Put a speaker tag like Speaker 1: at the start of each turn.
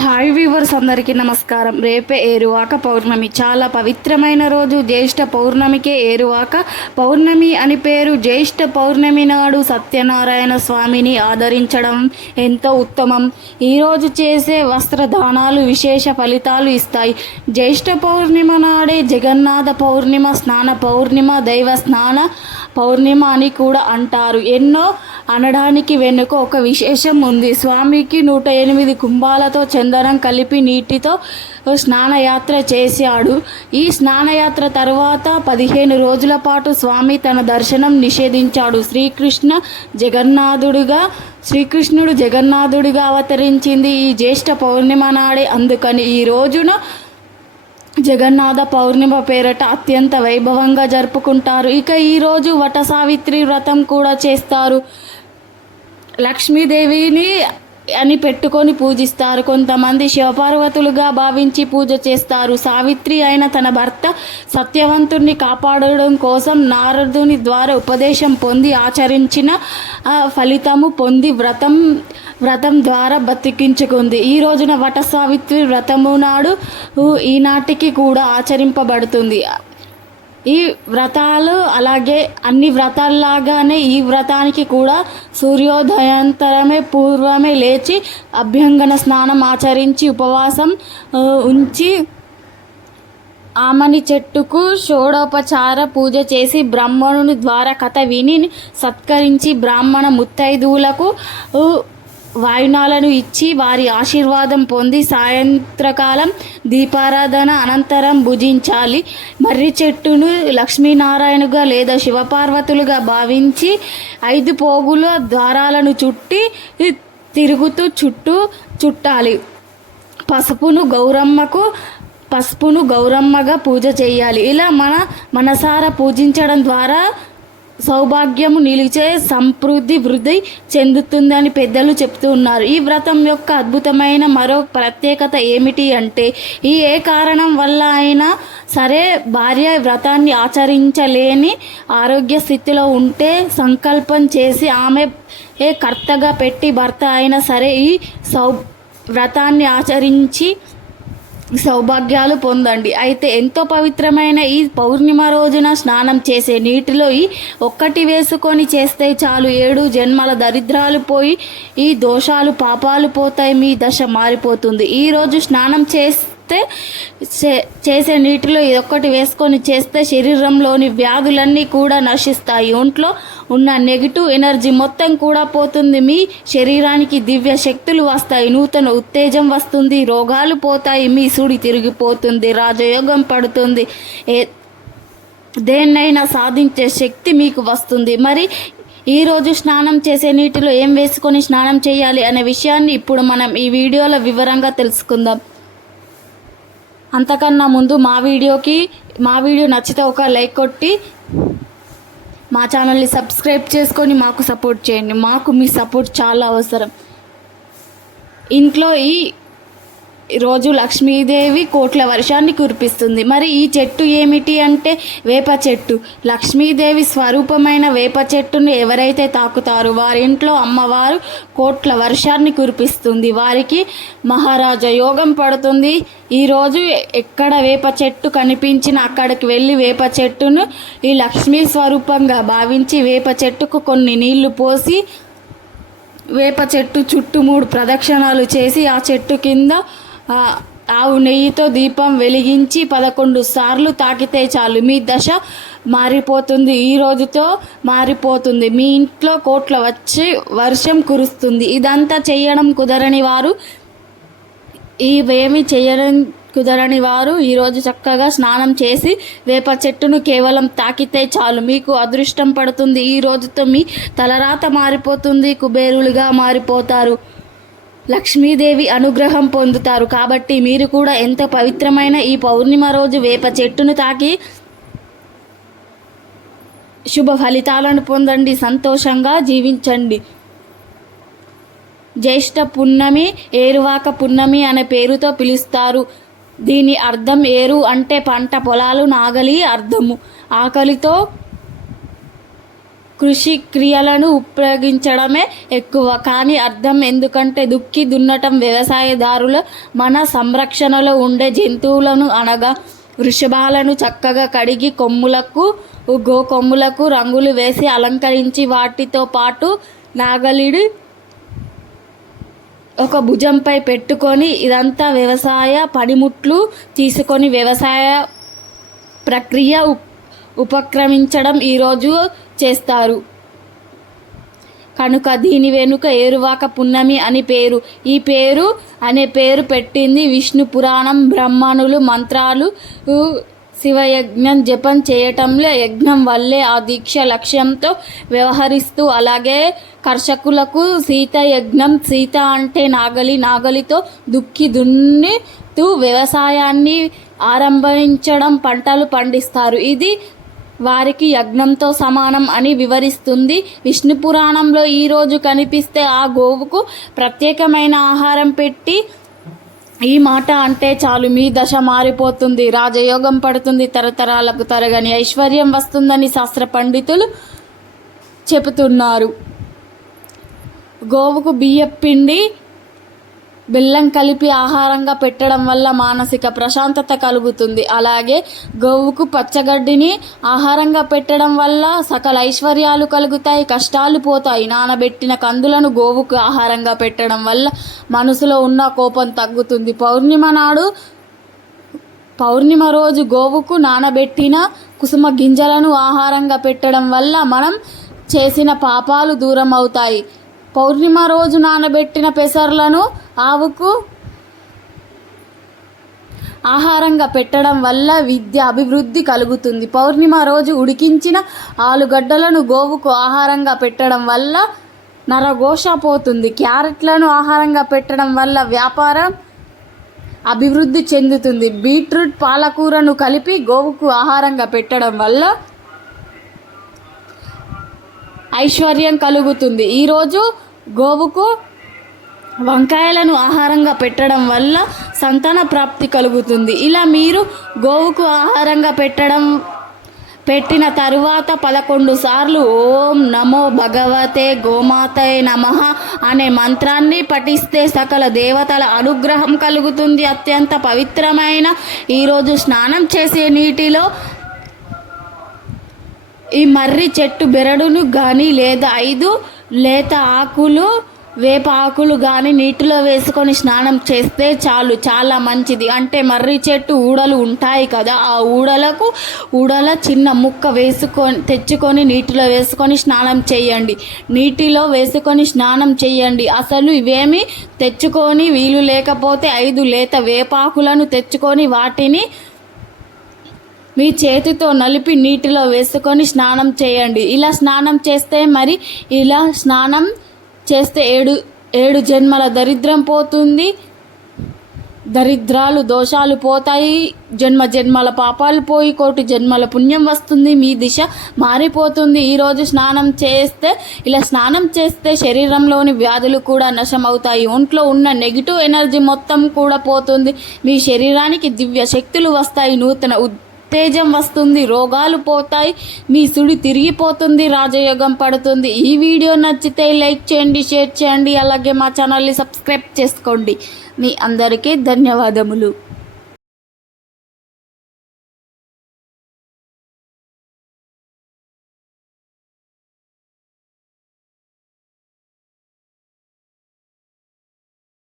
Speaker 1: Hi viewers అందరికీ నమస్కారం. రేపే ఏరువాక పౌర్ణమి. చాలా పవిత్రమైన రోజు. జ్యేష్ఠ పౌర్ణమికే ఏరువాక. పౌర్ణమి అని పేరు జ్యేష్ఠ పౌర్ణమి నాడు సత్యనారాయణ స్వామిని ఆదరించడం ఎంతో ఉత్తమం. ఈరోజు చేసే వస్త్రదానాలు విశేష ఫలితాలు ఇస్తాయి. జ్యేష్ఠ పౌర్ణిమ నాడే జగన్నాథ పౌర్ణిమ స్నాన పౌర్ణిమ దైవ స్నాన పౌర్ణిమ అని కూడా అంటారు. ఎన్నో అనడానికి వెనుక ఒక విశేషం ఉంది. స్వామికి నూట ఎనిమిది కుంభాలతో చందనం కలిపి నీటితో స్నానయాత్ర చేశాడు. ఈ స్నానయాత్ర తర్వాత పదిహేను రోజుల పాటు స్వామి తన దర్శనం నిషేధించాడు. శ్రీకృష్ణ జగన్నాథుడుగా శ్రీకృష్ణుడు జగన్నాథుడిగా అవతరించింది ఈ జ్యేష్ఠ పౌర్ణిమ నాడే. అందుకని ఈ రోజున జగన్నాథ పౌర్ణిమ పేరట అత్యంత వైభవంగా జరుపుకుంటారు. ఇక ఈరోజు వట సావిత్రి వ్రతం కూడా చేస్తారు. లక్ష్మీదేవిని అని పెట్టుకొని పూజిస్తారు. కొంతమంది శివపార్వతులుగా భావించి పూజ చేస్తారు. సావిత్రి అయిన తన భర్త సత్యవంతుణ్ణి కాపాడడం కోసం నారదుని ద్వారా ఉపదేశం పొంది ఆచరించిన ఫలితము పొంది వ్రతం వ్రతం ద్వారా బతికించుకుంది. ఈ రోజున వట సావిత్రి వ్రతము నాడు ఈనాటికి కూడా ఆచరింపబడుతుంది. ఈ వ్రతాలు అలాగే అన్ని వ్రతాల్లాగానే ఈ వ్రతానికి కూడా సూర్యోదయాంతరమే పూర్వమే లేచి అభ్యంగన స్నానం ఆచరించి ఉపవాసం ఉంచి ఆమని చెట్టుకు షోడోపచార పూజ చేసి బ్రాహ్మణుని ద్వారా కథ విని సత్కరించి బ్రాహ్మణ ముత్తైదువులకు వాయునాలను ఇచ్చి వారి ఆశీర్వాదం పొంది సాయంత్రకాలం దీపారాధన అనంతరం భుజించాలి. మర్రి చెట్టును లక్ష్మీనారాయణగా లేదా శివపార్వతులుగా భావించి ఐదు పోగుల ద్వారాలను చుట్టి తిరుగుతూ చుట్టూ చుట్టాలి. పసుపును గౌరమ్మకు పసుపును గౌరమ్మగా పూజ చేయాలి. ఇలా మన మనసారా పూజించడం ద్వారా సౌభాగ్యము నిలిచే సంపృద్ధి వృద్ధి చెందుతుందని పెద్దలు చెప్తూ ఉన్నారు. ఈ వ్రతం యొక్క అద్భుతమైన మరో ప్రత్యేకత ఏమిటి అంటే ఈ ఏ కారణం వల్ల అయినా సరే భార్య వ్రతాన్ని ఆచరించలేని ఆరోగ్య స్థితిలో ఉంటే సంకల్పం చేసి ఆమె ఏ కర్తగా పెట్టి భర్త అయినా సరే ఈ సౌ వ్రతాన్ని ఆచరించి సౌభాగ్యాలు పొందండి. అయితే ఎంతో పవిత్రమైన ఈ పౌర్ణిమ రోజున స్నానం చేసే నీటిలో ఈ ఒక్కటి వేసుకొని చేస్తే చాలు. ఏడు జన్మల దరిద్రాలు పోయి ఈ దోషాలు పాపాలు పోతాయి. మీ దశ మారిపోతుంది. ఈరోజు స్నానం చేస్తే చే- చేసే నీటిలో ఇదొక్కటి వేసుకొని చేస్తే శరీరంలోని వ్యాధులన్నీ కూడా నశిస్తాయి. ఒంట్లో ఉన్న నెగిటివ్ ఎనర్జీ మొత్తం కూడా పోతుంది. మీ శరీరానికి దివ్య శక్తులు వస్తాయి. నూతన ఉత్తేజం వస్తుంది. రోగాలు పోతాయి. మీ సుడి తిరిగిపోతుంది. రాజయోగం పడుతుంది. ఏ దేన్నైనా సాధించే శక్తి మీకు వస్తుంది. మరి ఈరోజు స్నానం చేసే నీటిలో ఏం వేసుకొని స్నానం చేయాలి అనే విషయాన్ని ఇప్పుడు మనం ఈ వీడియోలో వివరంగా తెలుసుకుందాం. అంతకన్నా ముందు మా వీడియోకి మా వీడియో నచ్చితే ఒక లైక్ కొట్టి మా ఛానల్ని సబ్స్క్రైబ్ చేసుకొని మాకు సపోర్ట్ చేయండి. మాకు మీ సపోర్ట్ చాలా అవసరం. ఇంట్లో ఈ రోజు లక్ష్మీదేవి కోట్ల వర్షాన్ని కురిపిస్తుంది. మరి ఈ చెట్టు ఏమిటి అంటే వేప చెట్టు. లక్ష్మీదేవి స్వరూపమైన వేప చెట్టును ఎవరైతే తాకుతారో వారి ఇంట్లో అమ్మవారు కోట్ల వర్షాన్ని కురిపిస్తుంది. వారికి మహారాజా యోగం పడుతుంది. ఈరోజు ఎక్కడ వేప చెట్టు కనిపించిన అక్కడికి వెళ్ళి వేప చెట్టును ఈ లక్ష్మీ స్వరూపంగా భావించి వేప చెట్టుకు కొన్ని నీళ్ళు పోసి వేప చెట్టు చుట్టూ మూడు ప్రదక్షిణాలు చేసి ఆ చెట్టు కింద ఆవు నెయ్యితో దీపం వెలిగించి పదకొండు సార్లు తాకితే చాలు. మీ దశ మారిపోతుంది. ఈ రోజుతో మారిపోతుంది. మీ ఇంట్లో కోట్ల వచ్చి వర్షం కురుస్తుంది. ఇదంతా చేయడం కుదరని వారు ఇవేమి చేయడం కుదరని వారు ఈరోజు చక్కగా స్నానం చేసి వేప చెట్టును కేవలం తాకితే చాలు. మీకు అదృష్టం పడుతుంది. ఈ రోజుతో మీ తలరాత మారిపోతుంది. కుబేరులుగా మారిపోతారు. లక్ష్మీదేవి అనుగ్రహం పొందుతారు. కాబట్టి మీరు కూడా ఎంత పవిత్రమైన ఈ పౌర్ణిమ రోజు వేప చెట్టును తాకి శుభ ఫలితాలను పొందండి. సంతోషంగా జీవించండి. జ్యేష్ఠ పున్నమి ఏరువాక పున్నమి అనే పేరుతో పిలుస్తారు. దీని అర్థం ఏరు అంటే పంట పొలాలు నాగలి అర్థము. ఆకలితో కృషి క్రియలను ఉపయోగించడమే ఎక్కువ. కానీ అర్థం ఎందుకంటే దుక్కి దున్నటం వ్యవసాయదారుల మన సంరక్షణలో ఉండే జంతువులను అనగా వృషభాలను చక్కగా కడిగి కొమ్ములకు గో కొమ్ములకు రంగులు వేసి అలంకరించి వాటితో పాటు నాగలిడి ఒక భుజంపై పెట్టుకొని ఇదంతా వ్యవసాయ పనిముట్లు తీసుకొని వ్యవసాయ ప్రక్రియ ఉపక్రమించడం ఈరోజు చేస్తారు. కనుక దీని వెనుక ఏరువాక పున్నమి అని పేరు. ఈ పేరు అనే పేరు పెట్టింది విష్ణు పురాణం బ్రహ్మణులు మంత్రాలు శివయజ్ఞం జపం చేయటంలో యజ్ఞం వల్లే ఆ దీక్ష లక్ష్యంతో వ్యవహరిస్తూ అలాగే కర్షకులకు సీత యజ్ఞం సీత అంటే నాగలి నాగలితో దుక్కి దున్నుతూ వ్యవసాయాన్ని ఆరంభించడం పంటలు పండిస్తారు. ఇది వారికి యజ్ఞంతో సమానం అని వివరిస్తుంది. విష్ణు పురాణంలో ఈరోజు కనిపిస్తే ఆ గోవుకు ప్రత్యేకమైన ఆహారం పెట్టి ఈ మాట అంటే చాలు మీ దశ మారిపోతుంది. రాజయోగం పడుతుంది. తరతరాలకు తరగని ఐశ్వర్యం వస్తుందని శాస్త్ర పండితులు చెబుతున్నారు. గోవుకు బియ్యం పిండి బెల్లం కలిపి ఆహారంగా పెట్టడం వల్ల మానసిక ప్రశాంతత కలుగుతుంది. అలాగే గోవుకు పచ్చగడ్డిని ఆహారంగా పెట్టడం వల్ల సకల ఐశ్వర్యాలు కలుగుతాయి కష్టాలు పోతాయి. నానబెట్టిన కందులను గోవుకు ఆహారంగా పెట్టడం వల్ల మనసులో ఉన్న కోపం తగ్గుతుంది. పౌర్ణిమ నాడు పౌర్ణిమ రోజు గోవుకు నానబెట్టిన కుసుమ గింజలను ఆహారంగా పెట్టడం వల్ల మనం చేసిన పాపాలు దూరం అవుతాయి పౌర్ణిమ రోజు నానబెట్టిన పెసర్లను ఆవుకు ఆహారంగా పెట్టడం వల్ల విద్య అభివృద్ధి కలుగుతుంది. పౌర్ణిమ రోజు ఉడికించిన ఆలుగడ్డలను గోవుకు ఆహారంగా పెట్టడం వల్ల నరఘోష పోతుంది. క్యారెట్లను ఆహారంగా పెట్టడం వల్ల వ్యాపారం అభివృద్ధి చెందుతుంది. బీట్రూట్ పాలకూరను కలిపి గోవుకు ఆహారంగా పెట్టడం వల్ల ఐశ్వర్యం కలుగుతుంది. ఈరోజు గోవుకు వంకాయలను ఆహారంగా పెట్టడం వల్ల సంతాన ప్రాప్తి కలుగుతుంది. ఇలా మీరు గోవుకు ఆహారంగా పెట్టడం పెట్టిన తరువాత పదకొండు సార్లు ఓం నమో భగవతే గోమాతయ నమ అనే మంత్రాన్ని పఠిస్తే సకల దేవతల అనుగ్రహం కలుగుతుంది. అత్యంత పవిత్రమైన ఈరోజు స్నానం చేసే నీటిలో ఈ మర్రి చెట్టు బెరడును కానీ లేదా ఐదు లేత ఆకులు వేప ఆకులు కానీ నీటిలో వేసుకొని స్నానం చేస్తే చాలు చాలా మంచిది. అంటే మర్రి చెట్టు ఊడలు ఉంటాయి కదా ఆ ఊడలకు ఊడల చిన్న ముక్క వేసుకొని తెచ్చుకొని నీటిలో వేసుకొని స్నానం చేయండి. నీటిలో వేసుకొని స్నానం చేయండి. అసలు ఇవేమి తెచ్చుకొని వీలు లేకపోతే ఐదు లేత వేపాకులను తెచ్చుకొని వాటిని మీ చేతితో నలిపి నీటిలో వేసుకొని స్నానం చేయండి. ఇలా స్నానం చేస్తే మరి ఇలా స్నానం చేస్తే ఏడు ఏడు జన్మల దరిద్రం పోతుంది. దరిద్రాలు దోషాలు పోతాయి. జన్మ జన్మల పాపాలు పోయి కోటి జన్మల పుణ్యం వస్తుంది. మీ దిశ మారిపోతుంది. ఈరోజు స్నానం చేస్తే ఇలా స్నానం చేస్తే శరీరంలోని వ్యాధులు కూడా నశమవుతాయి. ఒంట్లో ఉన్న నెగిటివ్ ఎనర్జీ మొత్తం కూడా పోతుంది. మీ శరీరానికి దివ్య శక్తులు వస్తాయి. నూతన ఉత్తేజం వస్తుంది రోగాలు పోతాయి మీ సుడి తిరిగిపోతుంది రాజయోగం పడుతుంది. ఈ వీడియో నచ్చితే లైక్ చేయండి షేర్ చేయండి అలాగే మా ఛానల్ని సబ్స్క్రైబ్ చేసుకోండి. మీ అందరికీ ధన్యవాదములు.